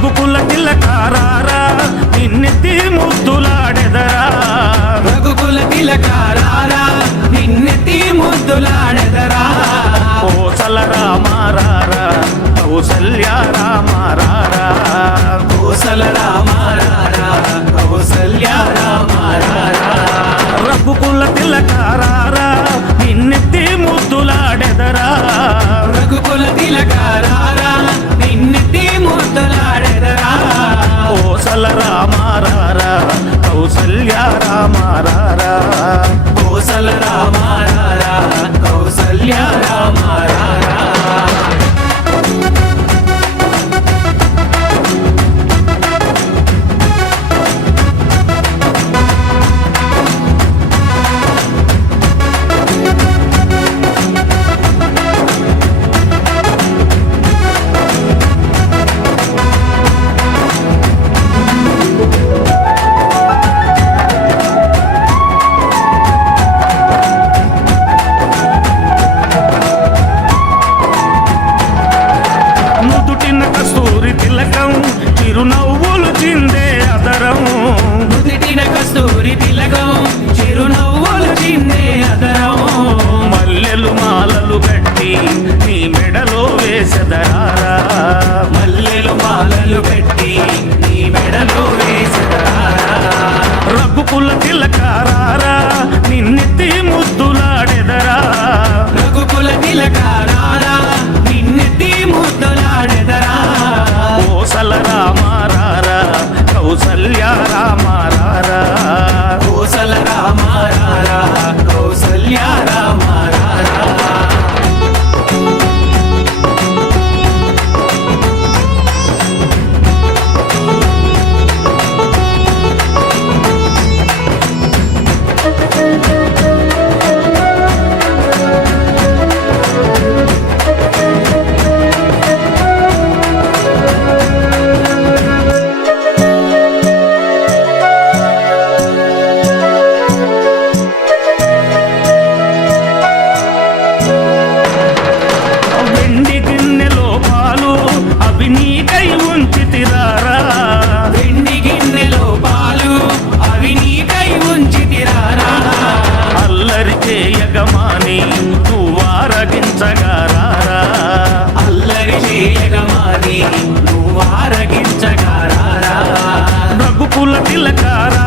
రఘుకుల తిలకారారా నిన్నెత్తి ముద్దులాడెదరా రఘుకుల తిలకారారా నిన్నెత్తి ముద్దులాడెదరా కోసల రామారారా కౌసల్య రామారారా కోసల రామారారా కౌసల్య రామారారా రఘుకుల తిలకారారా నిన్నెత్తి ముద్దులాడెదరా రఘుకుల తిలకారారా నిన్నెత్తి ముద్దులాడెదరా కోసల రామారారా కౌసల్య రామారారా కోసల రామారారా కౌసల్య రామారారా కస్తూరి తిలకం చిరునవ్వులు చిందే అదరం నుదిటిన కస్తూరి తిలకం చిరునవ్వులు చిందే అదరం మల్లెలు మాలలు కట్టి నీ మెడలో వేసెదరారా మల్లెలు మాలలు కట్టి నీ మెడలో వేసెదరారా రఘుకుల తిలకారారా నిన్నెత్తి ముద్దులాడెదరా రఘుకుల తిలకారారా నిన్నెత్తి ముద్దులాడెదరా కోసల రామారారా కౌసల్య రామారారా కోసల రామారారా కౌసల్య రామారారా వెండి గిన్నెలో పాలు అవి నీకై ఉంచితిరారా వెండి గిన్నెలో పాలు అవి నీకై ఉంచితిరారా అల్లరి చేయగమాని నువ్వారగించగారారా అల్లరి చేయగమాని నువ్వారగించగారారా రఘుకుల తిలకారారా